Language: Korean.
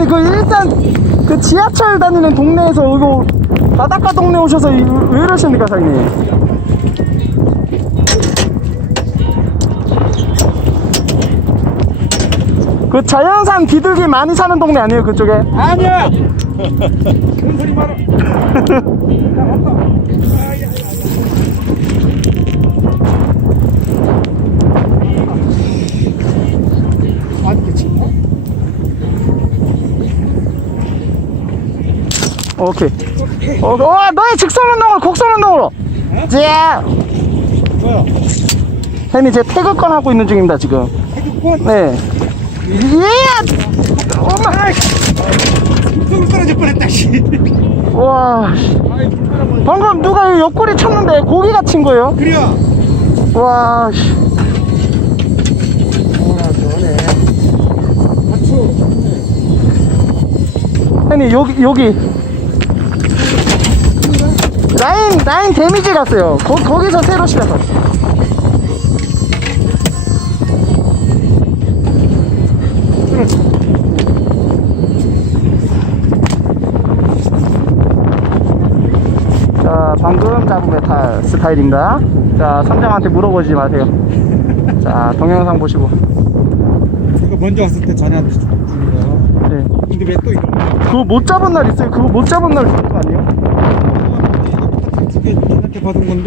아니 그 일산 그 지하철 다니는 동네에서 이거 바닷가 동네 오셔서 이- 왜 이러십니까 사장님? 그 자연산 비둘기 많이 사는 동네 아니에요 그쪽에? 아니야! 그런 소리 말아. 오케이. 어, 어 너의 직선 운동을 곡선 운동으로. 자, 뭐야? 형님 제 태극권 하고 있는 중입니다 지금. 태극권? 네. 예. 엄마. 속을 떨어질 뻔했다, 씨. 와. 방금 누가 이 옆구리 쳤는데 고기가 친 거예요? 그래요. 와. 맞추. 형님 여기 여기. 라인 라인 데미지 갔어요. 거, 거기서 새로 시작하. 자, 방금 잡은 메탈 스타일입니다. 자, 선장한테 물어보지 마세요. 자, 동영상 보시고. 이거 먼저 왔을 때 자네한테 준 거야. 네. 근데 왜 또 이런 거? 그거 못 잡은 날 있어요. 그거 못 잡은 날 주는 거 아니에요? 받은 건데.